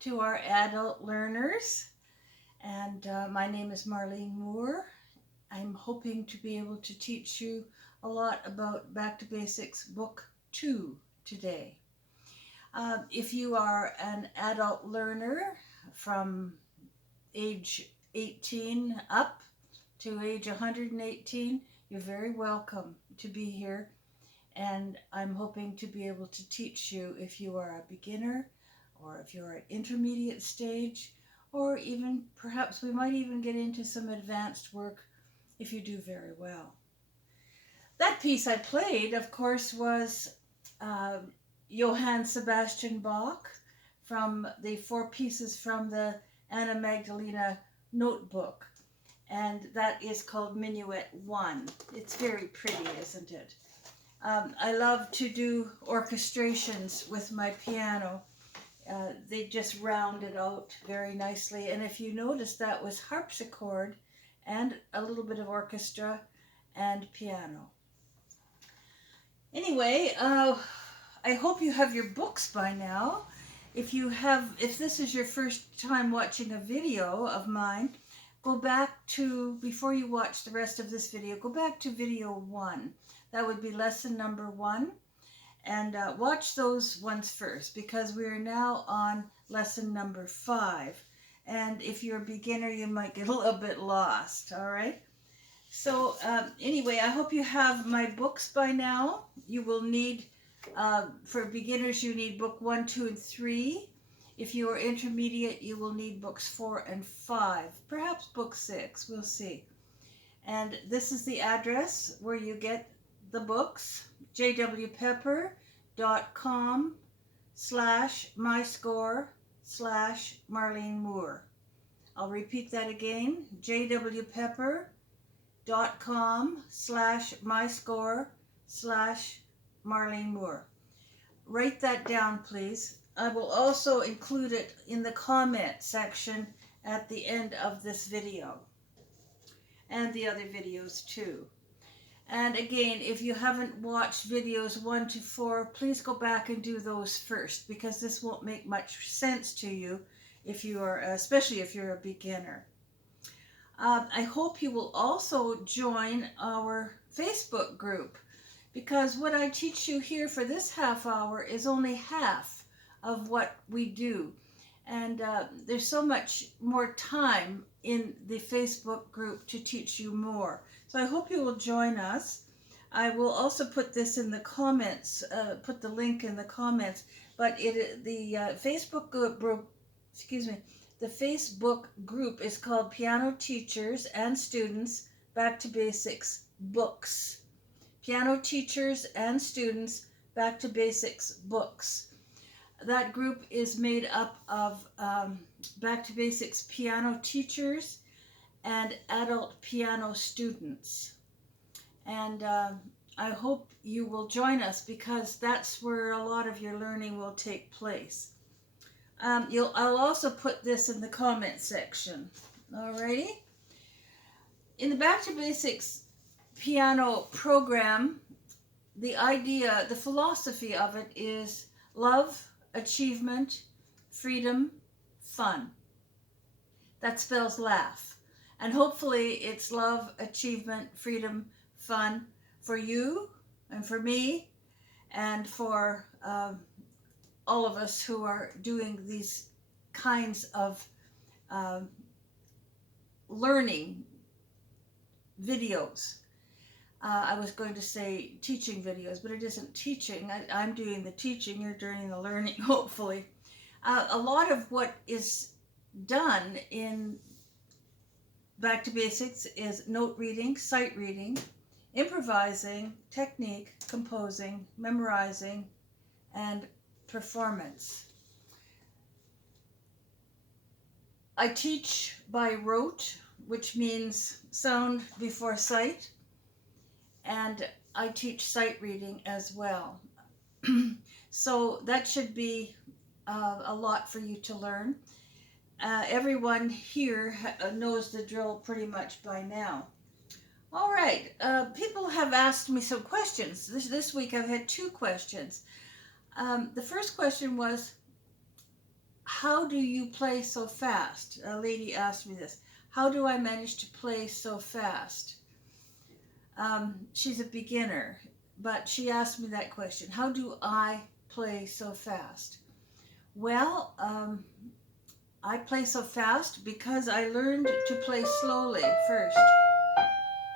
to our adult learners. And my name is Marlene Moore. I'm hoping to be able to teach you a lot about Back to Basics Book 2 today. If you are an adult learner from age 18 up to age 118, you're very welcome to be here. And I'm hoping to be able to teach you if you are a beginner or if you're at intermediate stage, or even perhaps we might even get into some advanced work if you do very well. That piece I played, of course, was Johann Sebastian Bach from the four pieces from the Anna Magdalena notebook. And that is called Minuet 1. It's very pretty, isn't it? I love to do orchestrations with my piano. They just round it out very nicely. And if you notice, that was harpsichord and a little bit of orchestra and piano. Anyway, I hope you have your books by now. If this is your first time watching a video of mine, go back to, before you watch the rest of this video, go back to video 1. That would be lesson number 1. And watch those ones first, because we are now on lesson number 5. And if you're a beginner, you might get a little bit lost, all right? So anyway, I hope you have my books by now. You will need, for beginners, you need book 1, 2, and 3. If you are intermediate, you will need books 4 and 5, perhaps book 6, we'll see. And this is the address where you get the books, jwpepper.com/myscore/Marlene Moore. I'll repeat that again, jwpepper.com/myscore/Marlene Moore. Write that down, please. I will also include it in the comment section at the end of this video and the other videos too. And again, if you haven't watched videos 1 to 4, please go back and do those first, because this won't make much sense to you if you are, especially if you're a beginner. I hope you will also join our Facebook group, because what I teach you here for this half hour is only half of what we do. And there's so much more time in the Facebook group to teach you more. So I hope you will join us. I will also put this in the comments, put the link in the comments, but the Facebook group, the Facebook group is called Piano Teachers and Students Back to Basics Books. Piano Teachers and Students Back to Basics Books. That group is made up of Back to Basics piano teachers and adult piano students. And I hope you will join us, because that's where a lot of your learning will take place. I'll also put this in the comment section. Alrighty? In the Back to Basics piano program, the idea, the philosophy of it is love, achievement, freedom, fun. That spells laugh. And hopefully it's love, achievement, freedom, fun for you and for me and for all of us who are doing these kinds of learning videos. I was going to say teaching videos, but it isn't teaching. I'm doing the teaching, you're doing the learning, hopefully. A lot of what is done in Back to Basics is note reading, sight reading, improvising, technique, composing, memorizing, and performance. I teach by rote, which means sound before sight. And I teach sight reading as well. So that should be a lot for you to learn. Everyone here knows the drill pretty much by now. All right, people have asked me some questions. This week I've had 2 questions. The first question was, how do you play so fast? A lady asked me this. How do I manage to play so fast? She's a beginner, but she asked me that question. How do I play so fast? Well, I play so fast because I learned to play slowly first.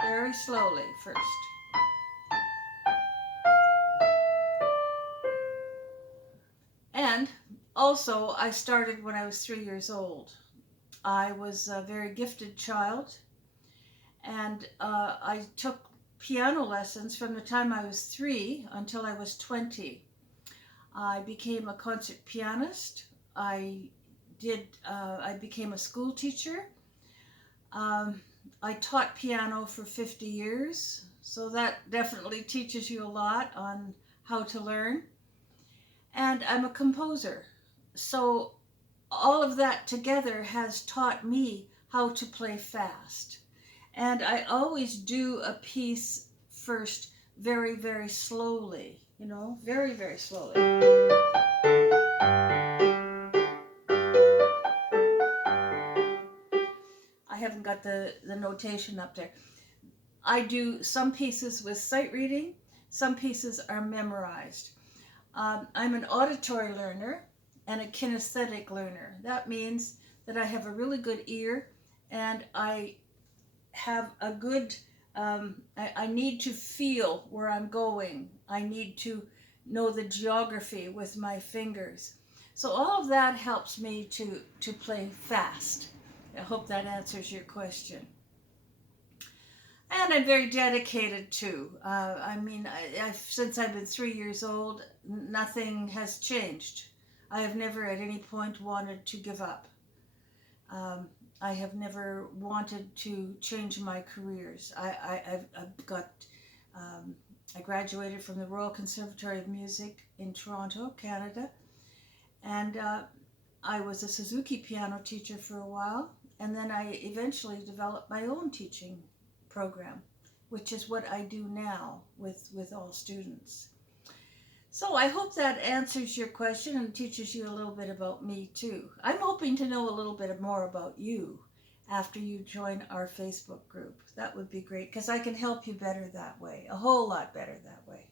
Very slowly first. And also, I started when I was 3 years old. I was a very gifted child, and I took piano lessons from the time I was 3 until I was 20. I became a concert pianist. I became a school teacher. I taught piano for 50 years, so that definitely teaches you a lot on how to learn. And I'm a composer. So all of that together has taught me how to play fast. And I always do a piece first very, very slowly, very, very slowly. I haven't got the notation up there. I do some pieces with sight reading, some pieces are memorized. I'm an auditory learner and a kinesthetic learner. That means that I have a really good ear, and I have a good, I need to feel where I'm going. I need to know the geography with my fingers. So all of that helps me to play fast. I hope that answers your question. And I'm very dedicated too. Since I've been 3 years old, nothing has changed. I have never at any point wanted to give up. I have never wanted to change my careers. I graduated from the Royal Conservatory of Music in Toronto, Canada, and I was a Suzuki piano teacher for a while, and then I eventually developed my own teaching program, which is what I do now with all students. So I hope that answers your question and teaches you a little bit about me too. I'm hoping to know a little bit more about you after you join our Facebook group. That would be great, because I can help you better that way, a whole lot better that way.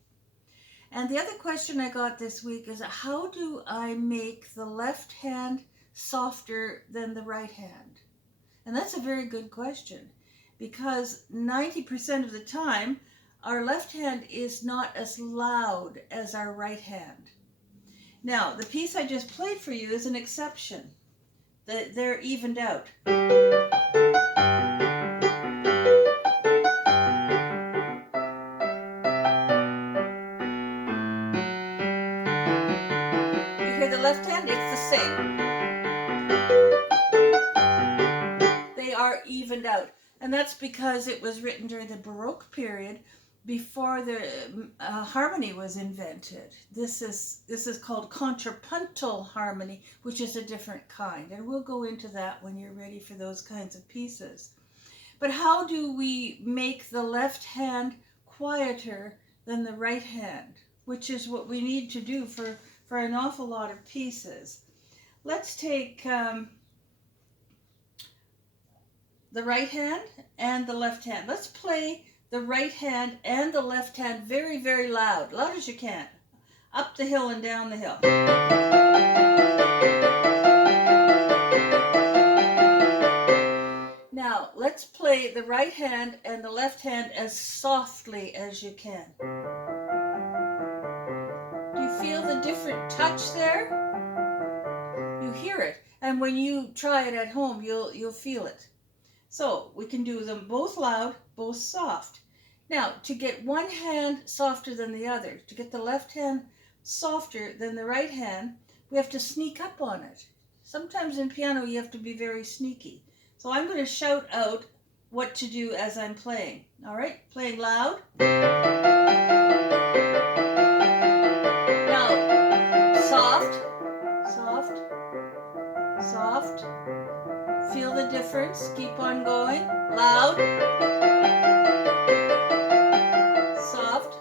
And the other question I got this week is, how do I make the left hand softer than the right hand? And that's a very good question, because 90% of the time, our left hand is not as loud as our right hand. Now, the piece I just played for you is an exception. They're evened out. You hear the left hand? It's the same. They are evened out. And that's because it was written during the Baroque period, before the harmony was invented. This is called contrapuntal harmony, which is a different kind, and we'll go into that when you're ready for those kinds of pieces. But how do we make the left hand quieter than the right hand, which is what we need to do for an awful lot of pieces? Let's take the right hand and the left hand. Let's play the right hand and the left hand very, very loud as you can, up the hill and down the hill. Now, let's play the right hand and the left hand as softly as you can. Do you feel the different touch there? You hear it, and when you try it at home, you'll feel it. So we can do them both loud, both soft. Now, to get one hand softer than the other, to get the left hand softer than the right hand, we have to sneak up on it. Sometimes in piano you have to be very sneaky. So I'm going to shout out what to do as I'm playing. All right, playing loud. Now, soft, soft, soft. Feel the difference. Keep on going. Loud. Soft.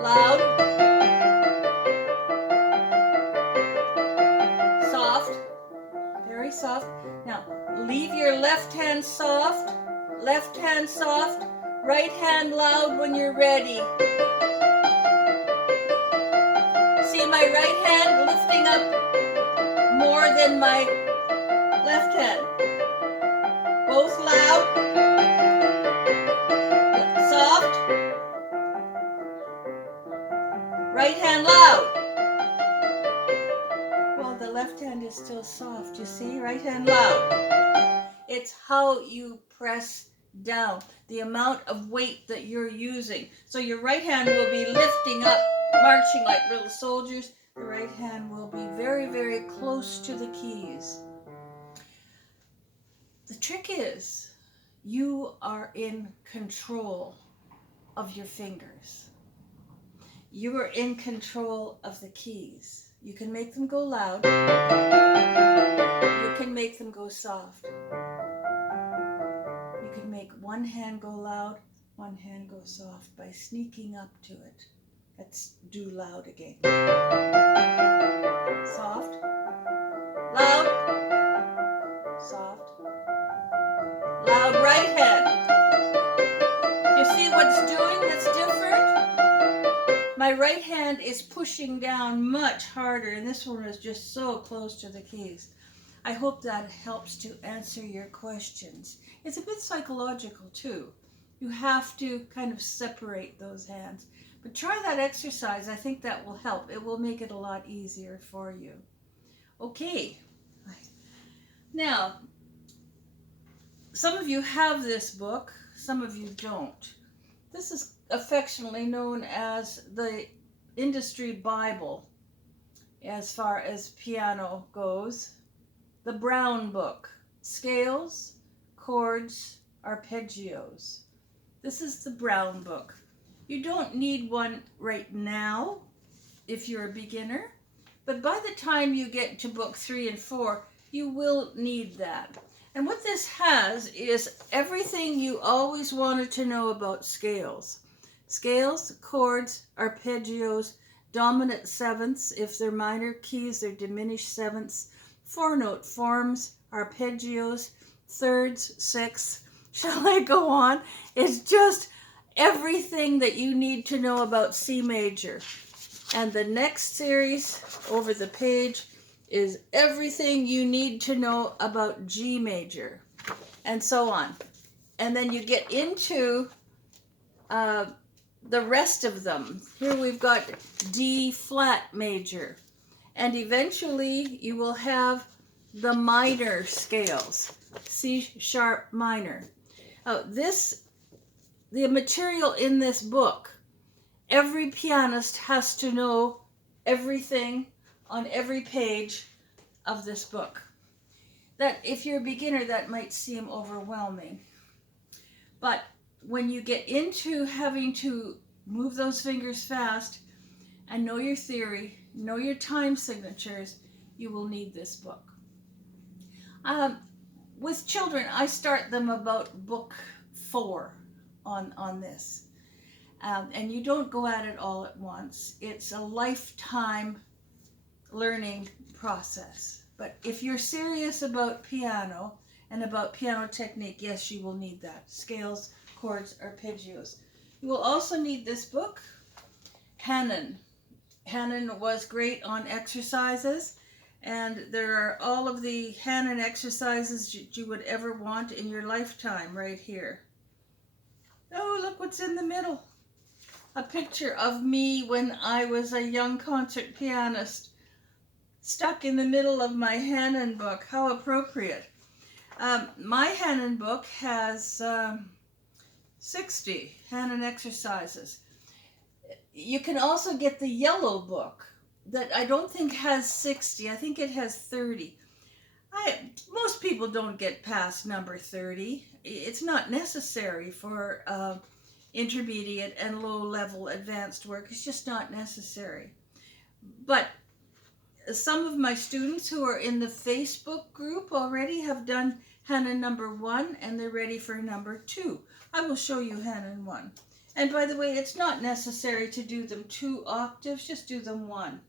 Loud. soft. Now, leave your left hand soft, right hand loud when you're ready. See my right hand lifting up more than my left hand. Both loud, soft, right hand loud. Well, the left hand is still soft, you see? Right hand loud. It's how you press down, the amount of weight that you're using. So your right hand will be lifting up, marching like little soldiers. The right hand will be very, very close to the keys. The trick is, you are in control of your fingers. You are in control of the keys. You can make them go loud. You can make them go soft. You can make one hand go loud, one hand go soft by sneaking up to it. Let's do loud again. Soft. Loud. Soft. Loud right hand. You see what's doing that's different? My right hand is pushing down much harder, and this one is just so close to the keys. I hope that helps to answer your questions. It's a bit psychological too. You have to kind of separate those hands. But try that exercise. I think that will help. It will make it a lot easier for you. Okay. Now, some of you have this book, some of you don't. This is affectionately known as the industry Bible as far as piano goes. The Brown Book, Scales, Chords, Arpeggios. This is the Brown Book. You don't need one right now if you're a beginner, but by the time you get to book 3 and 4, you will need that. And what this has is everything you always wanted to know about scales. Scales, chords, arpeggios, dominant sevenths, if they're minor keys, they're diminished sevenths, 4-note forms, arpeggios, thirds, sixths. Shall I go on? It's just everything that you need to know about C major. And the next series over the page is everything you need to know about G major, and so on. And then you get into the rest of them. Here we've got D flat major, and eventually you will have the minor scales, C sharp minor. The material in this book, every pianist has to know everything on every page of this book. That if you're a beginner, that might seem overwhelming. But when you get into having to move those fingers fast and know your theory, know your time signatures, you will need this book. With children, I start them about book 4 on this. And you don't go at it all at once. It's a lifetime learning process. But if you're serious about piano and about piano technique, yes, you will need that. Scales, chords, arpeggios. You will also need this book, Hannon. Hannon was great on exercises, and there are all of the Hannon exercises you would ever want in your lifetime right here. Oh, look what's in the middle. A picture of me when I was a young concert pianist, stuck in the middle of my Hannon book. How appropriate. My Hannon book has 60 Hannon exercises. You can also get the yellow book that I don't think has 60. I think it has 30. Most people don't get past number 30. It's not necessary for intermediate and low-level advanced work. It's just not necessary. But some of my students who are in the Facebook group already have done Hannon number 1, and they're ready for number 2. I will show you Hannon 1. And by the way, it's not necessary to do them 2 octaves, just do them 1.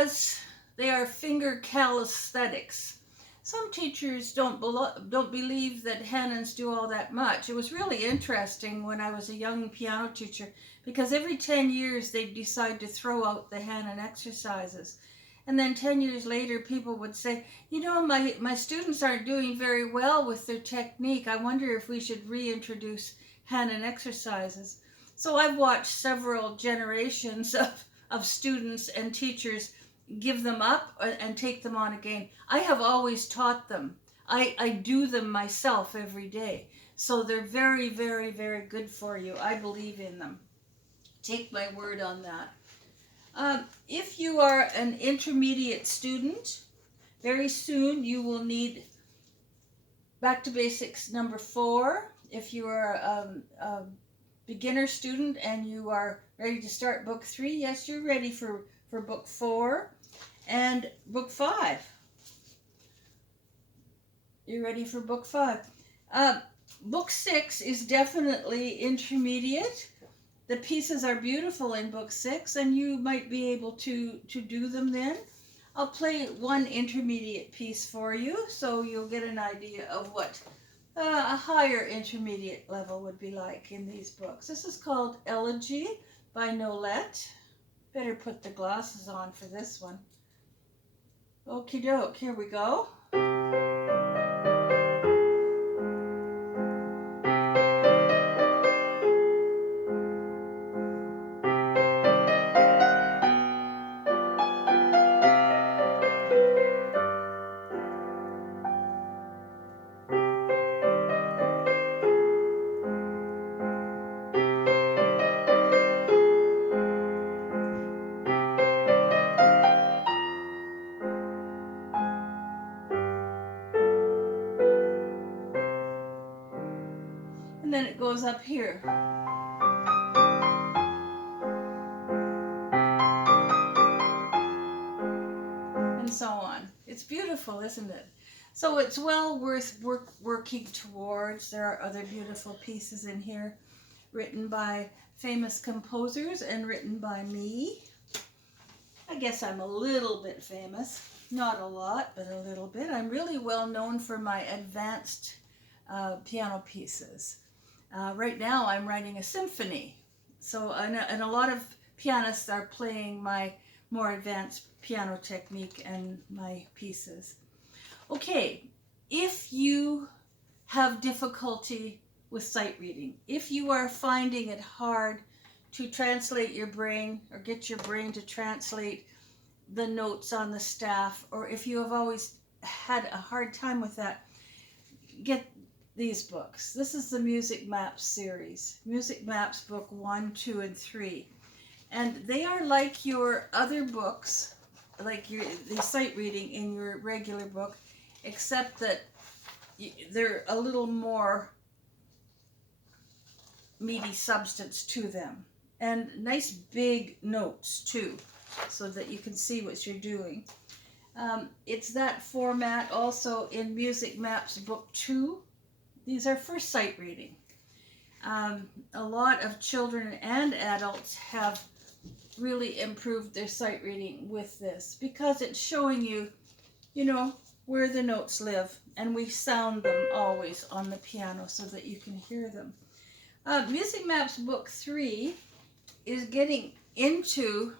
because they are finger calisthenics. Some teachers don't believe that Hannons do all that much. It was really interesting when I was a young piano teacher, because every 10 years they'd decide to throw out the Hannon exercises. And then 10 years later, people would say, you know, my students aren't doing very well with their technique. I wonder if we should reintroduce Hannon exercises. So I've watched several generations of students and teachers give them up and take them on again. I have always taught them. I do them myself every day. So they're very, very, very good for you. I believe in them. Take my word on that. If you are an intermediate student, very soon you will need Back to Basics number 4. If you are a beginner student and you are ready to start book 3, yes, you're ready for book 4 and book 5. You're ready for book 5. Book 6 is definitely intermediate. The pieces are beautiful in book 6, and you might be able to do them then. I'll play one intermediate piece for you, so you'll get an idea of what a higher intermediate level would be like in these books. This is called Elegy by Nolette. Better put the glasses on for this one. Okie doke, here we go. And then it goes up here. And so on. It's beautiful, isn't it? So it's well worth working towards. There are other beautiful pieces in here written by famous composers and written by me. I guess I'm a little bit famous. Not a lot, but a little bit. I'm really well known for my advanced piano pieces. Right now I'm writing a symphony. So, and a lot of pianists are playing my more advanced piano technique and my pieces. Okay, if you have difficulty with sight reading, if you are finding it hard to translate your brain or get your brain to translate the notes on the staff, or if you have always had a hard time with that, get these books. This is the Music Maps series. Music Maps book 1, 2, and 3. And they are like your other books, like the sight reading in your regular book, except that they're a little more meaty substance to them. And nice big notes too, so that you can see what you're doing. It's that format also in Music Maps book 2. These are for sight reading. A lot of children and adults have really improved their sight reading with this, because it's showing you, you know, where the notes live, and we sound them always on the piano so that you can hear them. Music Maps book 3 is getting into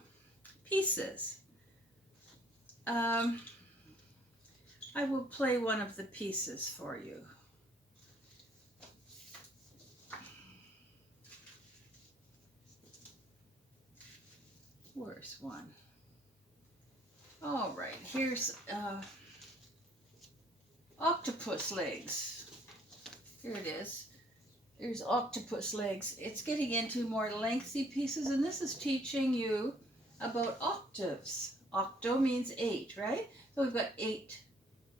pieces. I will play one of the pieces for you. Where's one? All right, here's octopus legs. Here it is. There's octopus legs. It's getting into more lengthy pieces, and this is teaching you about octaves. Octo means 8, right? So we've got 8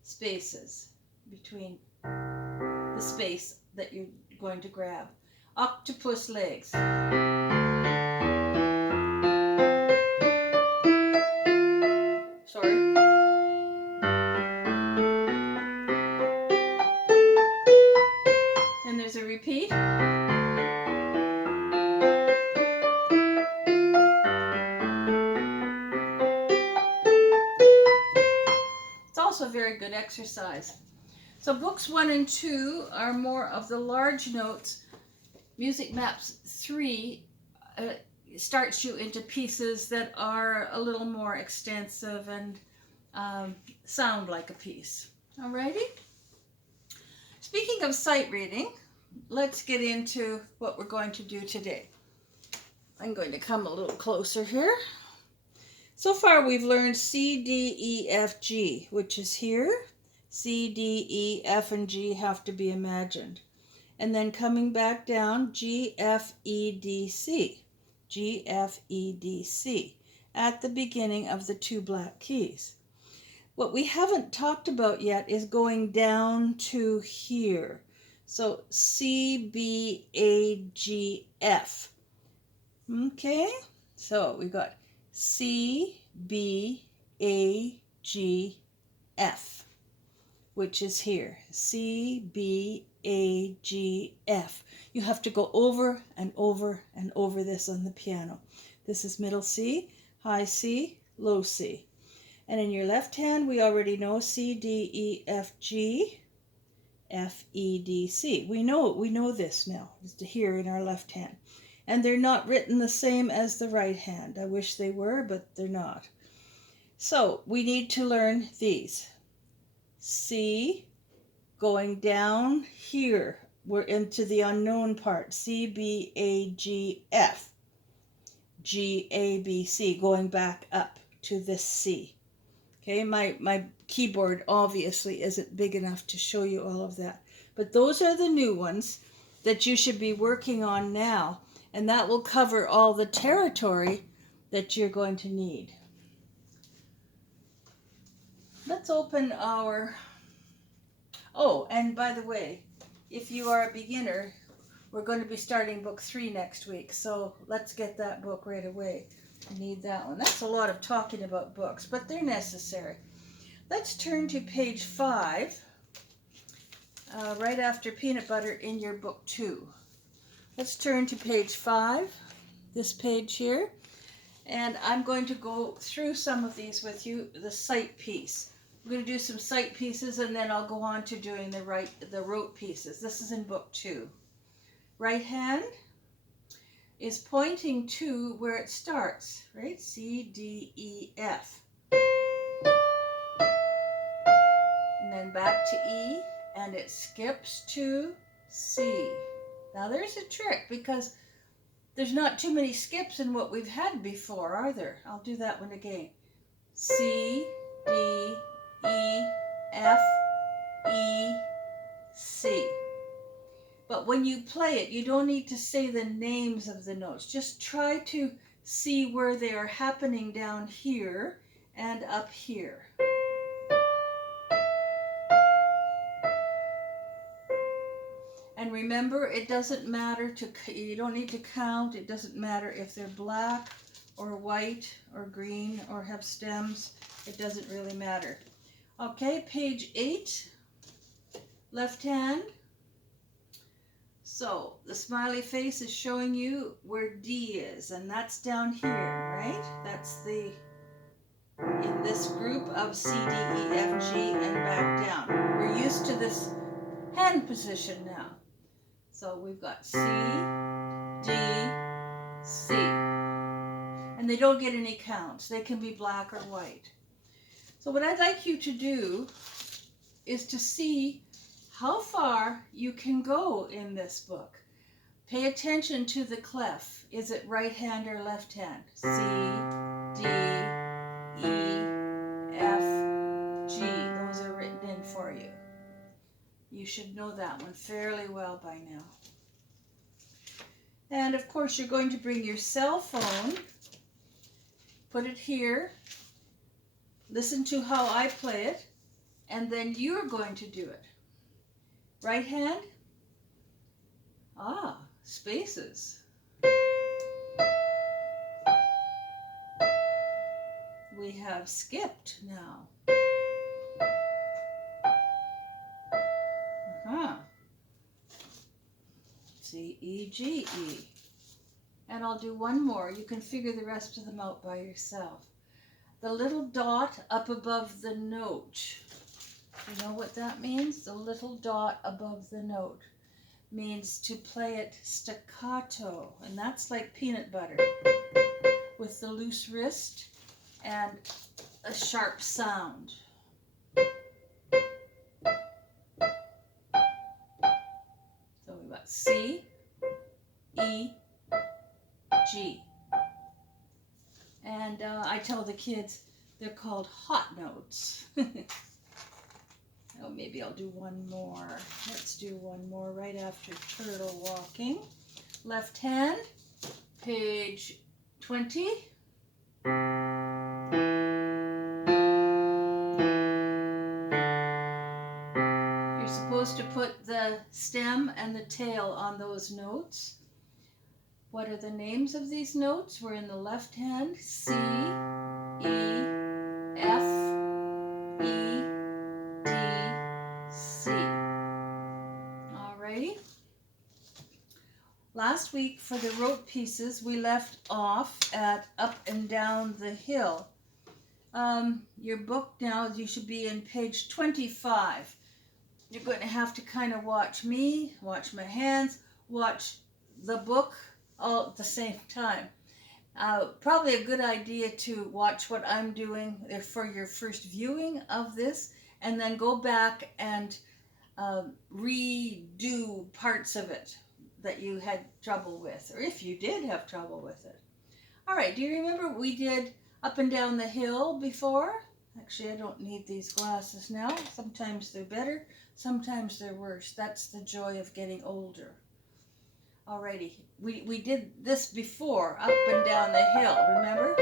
spaces between the space that you're going to grab. Octopus legs. Sorry. And there's a repeat. good exercise. So books 1 and 2 are more of the large notes. Music Maps 3 starts you into pieces that are a little more extensive and sound like a piece. Alrighty? Speaking of sight reading, let's get into what we're going to do today. I'm going to come a little closer here. So far we've learned C, D, E, F, G, which is here. C, D, E, F, and G have to be imagined. And then coming back down, G, F, E, D, C. G, F, E, D, C at the beginning of the 2 black keys. What we haven't talked about yet is going down to here. So C, B, A, G, F. Okay, so we've got C, B, A, G, F, which is here. C, B, A, G, F. You have to go over and over and over this on the piano. This is middle C, high C, low C. And in your left hand, we already know C, D, E, F, G, F, E, D, C. We know this now, it's here in our left hand. And they're not written the same as the right hand. I wish they were, but they're not. So we need to learn these. C, going down here, we're into the unknown part. C, B, A, G, F. G, A, B, C, going back up to this C. Okay, my keyboard obviously isn't big enough to show you all of that. But those are the new ones that you should be working on now. And that will cover all the territory that you're going to need. Let's open our... Oh, and by the way, if you are a beginner, we're going to be starting book 3 next week. So let's get that book right away. I need that one. That's a lot of talking about books, but they're necessary. Let's turn to page 5, right after Peanut Butter in your book 2. Let's turn to page 5, this page here, and I'm going to go through some of these with you, the sight piece. We're going to do some sight pieces, and then I'll go on to doing the rote pieces. This is in book 2. Right hand is pointing to where it starts, right? C, D, E, F. And then back to E, and it skips to C. Now there's a trick, because there's not too many skips in what we've had before, are there? I'll do that one again. C, D, E, F, E, C. But when you play it, you don't need to say the names of the notes. Just try to see where they are happening down here and up here. And remember, it doesn't matter you don't need to count. It doesn't matter if they're black or white or green or have stems. It doesn't really matter. Okay, page 8, left hand. So the smiley face is showing you where D is, and that's down here, right? That's in this group of C, D, E, F, G, and back down. We're used to this hand position now. So we've got C, D, C. And they don't get any counts. They can be black or white. So what I'd like you to do is to see how far you can go in this book. Pay attention to the clef. Is it right hand or left hand? C, D, E, F, G. Those are written in for you. You should know that one fairly well by now. And of course you're going to bring your cell phone, put it here, listen to how I play it, and then you're going to do it. Right hand, spaces. We have skipped now. C, E, G, E. And I'll do one more. You can figure the rest of them out by yourself. The little dot up above the note. You know what that means? The little dot above the note means to play it staccato, and that's like peanut butter, with the loose wrist and a sharp sound. So we've got C, E, G. And I tell the kids they're called hot notes. Oh, maybe I'll do one more. Let's do one more right after turtle walking. Left hand, page 20. You're supposed to put the stem and the tail on those notes. What are the names of these notes? We're in the left hand. C, E, F, E, D, C. Alrighty. Last week for the rope pieces, we left off at Up and Down the Hill. Your book now, you should be in page 25. You're going to have to kind of watch me, watch my hands, watch the book all at the same time. Probably a good idea to watch what I'm doing for your first viewing of this, and then go back and redo parts of it that you had trouble with, or if you did have trouble with it. All right, do you remember we did Up and Down the Hill before? Actually, I don't need these glasses now. Sometimes they're better, sometimes they're worse. That's the joy of getting older. Alrighty, we did this before, Up and Down the Hill, remember?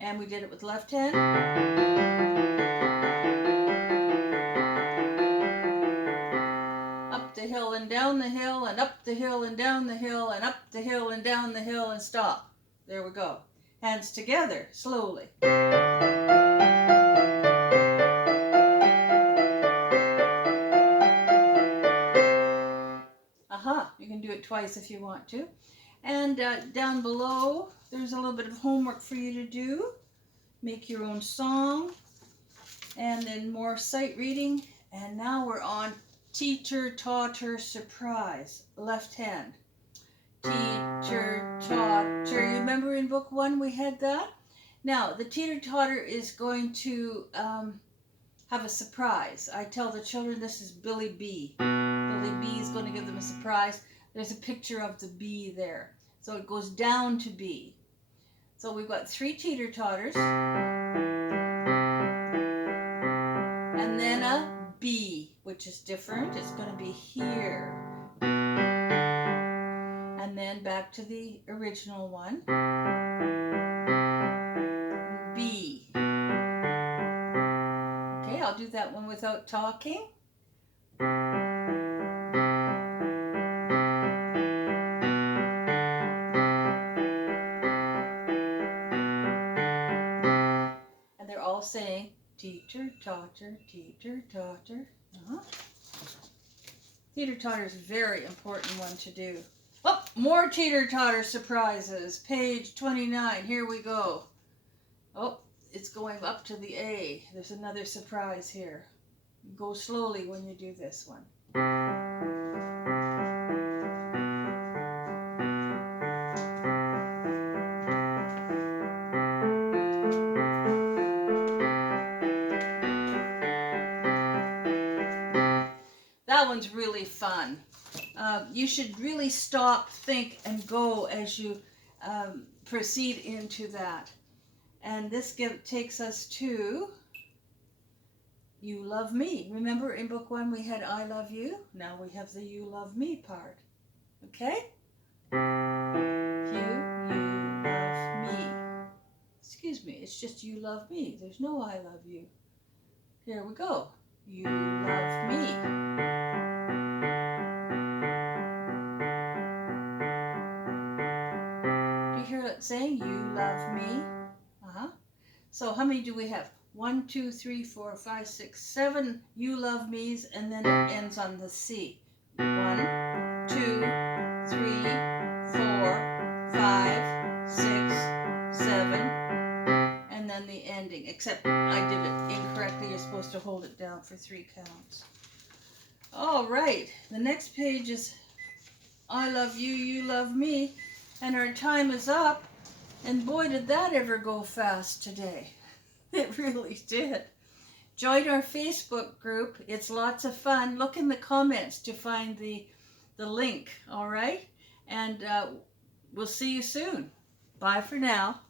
And we did it with left hand. Up the hill and down the hill, and up the hill and down the hill, and up the hill and down the hill, and stop. There we go. Hands together, slowly. Aha, you can do it twice if you want to. And down below, there's a little bit of homework for you to do. Make your own song, and then more sight reading. And now we're on Teeter Totter Surprise, left hand. Teeter Totter, you remember in book 1 we had that? Now, the Teeter Totter is going to have a surprise. I tell the children this is Billy B. Billy B is going to give them a surprise. There's a picture of the B there. So it goes down to B. So we've got 3 teeter-totters. And then a B, which is different. It's going to be here. And then back to the original one. B. Okay, I'll do that one without talking. Saying teeter-totter, teeter-totter. Teeter-totter is a very important one to do. Oh, more teeter-totter surprises. Page 29. Here we go. Oh, it's going up to the A. There's another surprise here. Go slowly when you do this one. That one's really fun. You should really stop, think, and go as you proceed into that. And this takes us to You Love Me. Remember in book 1 we had I Love You? Now we have the You Love Me part. Okay? You love me. Excuse me, it's just You Love Me. There's no I love you. Here we go. You love me. Hear it saying, you love me. So how many do we have? 1, 2, 3, 4, 5, 6, 7 you love me's, and then it ends on the C. 1, 2, 3, 4, 5, 6, 7, and then the end except I did it incorrectly. You're supposed to hold it down for 3 counts. All right, the next page is I love you, you love me, and our time is up. And boy, did that ever go fast today. It really did. Join our Facebook group. It's lots of fun. Look in the comments to find the link, all right? And we'll see you soon. Bye for now.